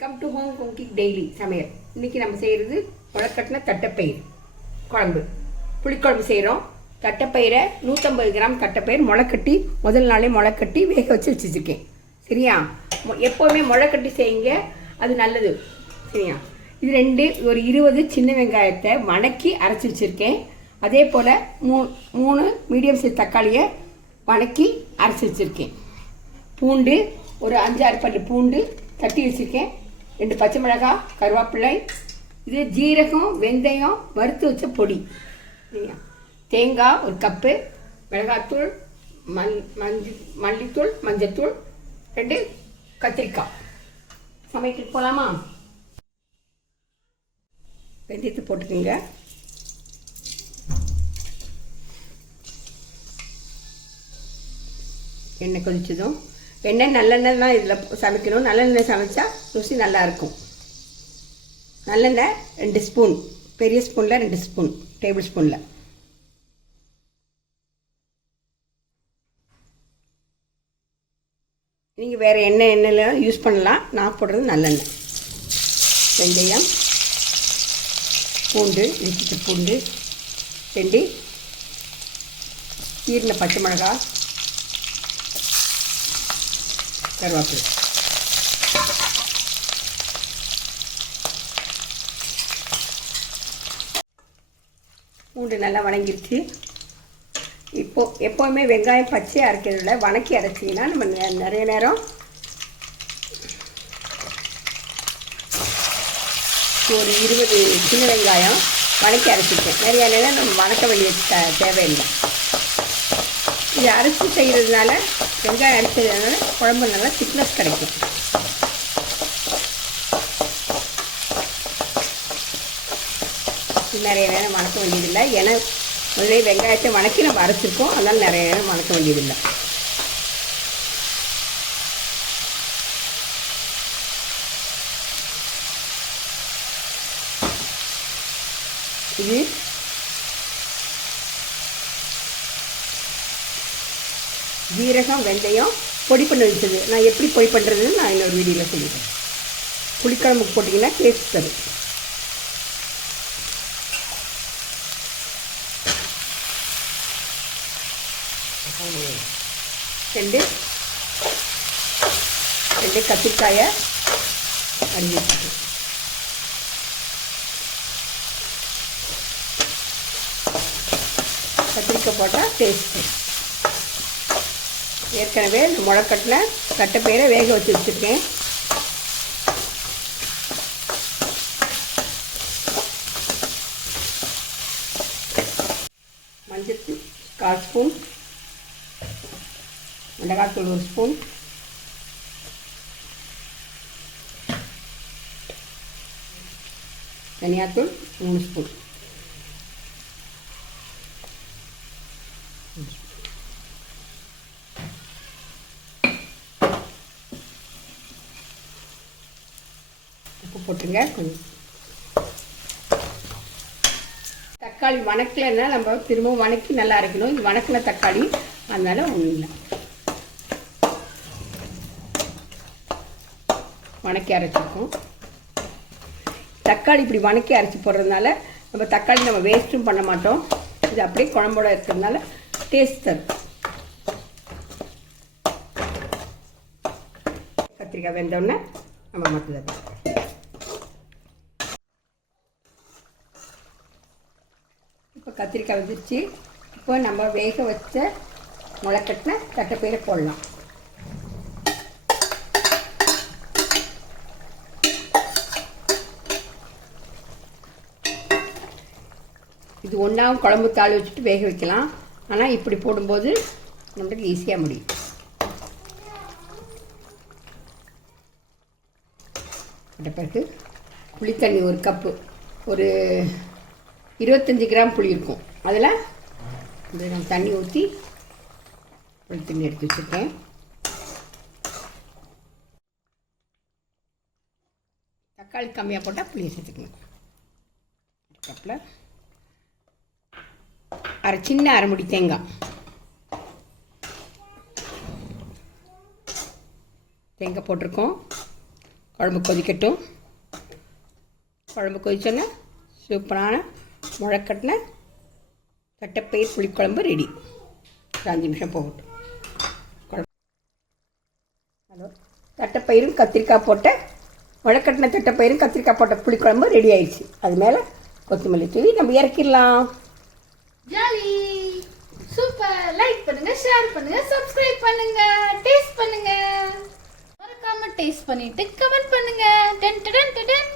Welcome to home cooking daily சமையல். இன்றைக்கி நம்ம செய்கிறது முளைக்கட்டின தட்டைப்பயிர் குழம்பு, புளிக்குழம்பு செய்கிறோம். தட்டைப்பயிரை 150 கிராம் தட்டைப்பயிர் முளைக்கட்டி முதல் நாளே முளைக்கட்டி வேக வச்சு வச்சுருக்கேன். சரியா? எப்போவுமே முளைக்கட்டி செய்யுங்க, அது நல்லது. சரியா? இது ஒரு 20 சின்ன வெங்காயத்தை வணக்கி அரைச்சி வச்சுருக்கேன். அதே போல் 3 மீடியம் சைஸ் தக்காளியை வணக்கி அரைச்சி வச்சுருக்கேன். பூண்டு ஒரு 5-6 பல்லு பூண்டு தட்டி வச்சுருக்கேன். 2 பச்சை மிளகாய், கருவேப்பிலை, இது ஜீரகம், வெந்தயம் வறுத்து வச்ச பொடி. தேங்காய் ஒரு கப்பு, மிளகாத்தூள், மல்லித்தூள், மஞ்சத்தூள், 2 கத்திரிக்காய். சமைக்கிறதுக்கு போகலாமா? வெந்தயத்தை போட்டுக்கோங்க. எண்ணெய் கொதிச்சதும், எண்ணெய் நல்லெண்ணெய் தான் இதில் சமைக்கணும். நல்லெண்ணெய் சமைச்சா ருசி நல்லாயிருக்கும். நல்லெண்ணெய் 2 ஸ்பூன், பெரிய ஸ்பூனில் 2 ஸ்பூன், டேபிள் ஸ்பூனில். நீங்கள் வேறு எண்ணெயில் யூஸ் பண்ணலாம். நான் போடுறது நல்லெண்ணெய். வெந்தயம், பூண்டு, நெச்சிட்ட பூண்டு 2, கீரின பச்சை மிளகாய், கருவேப்பிலை. பூண்டு நல்லா வணங்கிருச்சு. எப்போவுமே வெங்காயம் பச்சையாக அரைக்கிறதுல வணக்கி அரைச்சிங்கன்னா நம்ம நிறைய நேரம் ஒரு 20 சின்ன வெங்காயம் வணக்கி அரைச்சிருக்கேன். நிறைய நேரம் நம்ம வணக்க வேண்டிய தேவையில்லை. இது அரைச்சி செய்கிறதுனால, வெங்காயம் அரைச்சதுனால குழம்பு நல்லா திக்னஸ் கிடைக்கும். நிறைய நேரம் வணக்க வேண்டியதில்லை. ஏன்னா முதலே வெங்காயத்தை வணக்கி நம்ம அரைச்சிருக்கோம், அதனால் நிறைய நேரம் வணக்க வேண்டியதில்லை. இது ஜீரகம், வெந்தயம் பொடி பண்ணி வச்சது. நான் எப்படி பொடி பண்ணுறதுன்னு நான் இன்னொரு வீடியோவில் சொல்லிட்டேன். புளிக்குழம்புக்கு போட்டிங்கன்னா டேஸ்ட் தரும். ரெண்டு கத்திரிக்காயை அரிஞ்சு வச்சுக்கேன். கத்திரிக்காய் போட்டால் டேஸ்ட்டு. ஏற்கனவே இந்த முளைக்கட்டில் தட்டைப்பயிரை வேக வச்சு வச்சுருக்கேன். மஞ்சள் 1/4 ஸ்பூன், மிளகாத்தூள் 1 ஸ்பூன், தனியாத்தூள் 3 ஸ்பூன், உப்பு போட்டுருங்க. கொஞ்சம் தக்காளி வணக்கலைன்னா நம்ம திரும்பவும் வணக்கி நல்லா அரைக்கணும். இது வணக்கின தக்காளி, அதனால ஒன்றும் இல்லை. வணக்கி அரைச்சிருக்கோம். தக்காளி இப்படி வணக்கி அரைச்சி போடுறதுனால நம்ம தக்காளி நம்ம வேஸ்ட்டும் பண்ண மாட்டோம். இது அப்படியே குழம்போட இருக்கிறதுனால டேஸ்ட் தரும். கத்திரிக்காய் வெந்தோடனே நம்ம மற்றது இப்போ கத்திரிக்காய் வெந்துருச்சு. இப்போ நம்ம வேக வச்ச முளைக்கட்டின தட்டைப்பயிரை போடலாம். இது ஒன்றாவும் குழம்பு தாளி வச்சுட்டு வேக வைக்கலாம். ஆனால் இப்படி போடும்போது நம்மளுக்கு ஈஸியாக முடியும். அந்த பிறகு புளித்தண்ணி 1 கப்பு, ஒரு 25 கிராம் புளி இருக்கும். அதில் இந்த நான் தண்ணி ஊற்றி புளித்தண்ணி எடுத்து வச்சுருக்கேன். தக்காளி கம்மியாக போட்டால் புளியை சேர்த்துக்கணும். கப்பில் சின்ன அரைமுடி தேங்காய், தேங்காய் போட்டிருக்கோம். குழம்பு கொதிக்கட்டும். குழம்பு கொதிச்சோன்னே சூப்பரான முளைக்கட்டின தட்டைப்பயிர் புளிக்குழம்பு ரெடி. ஒரு 5 நிமிஷம் போகட்டும். ஹலோ, தட்டைப்பயிரும் கத்திரிக்காய் போட்ட முளைக்கட்டின தட்டைப்பயிரும் கத்திரிக்காய் போட்ட புளிக்குழம்பு ரெடி ஆயிடுச்சு. அது மேலே கொத்தமல்லி தூவி நம்ம இறக்கிடலாம். Jolly super. லைக் பண்ணுங்க, ஷேர் பண்ணுங்க, சப்ஸ்கிரைப் பண்ணுங்க, டேஸ்ட் பண்ணுங்க. மறக்காம டேஸ்ட் பண்ணிட்டு கமெண்ட் பண்ணுங்க. Done done done done.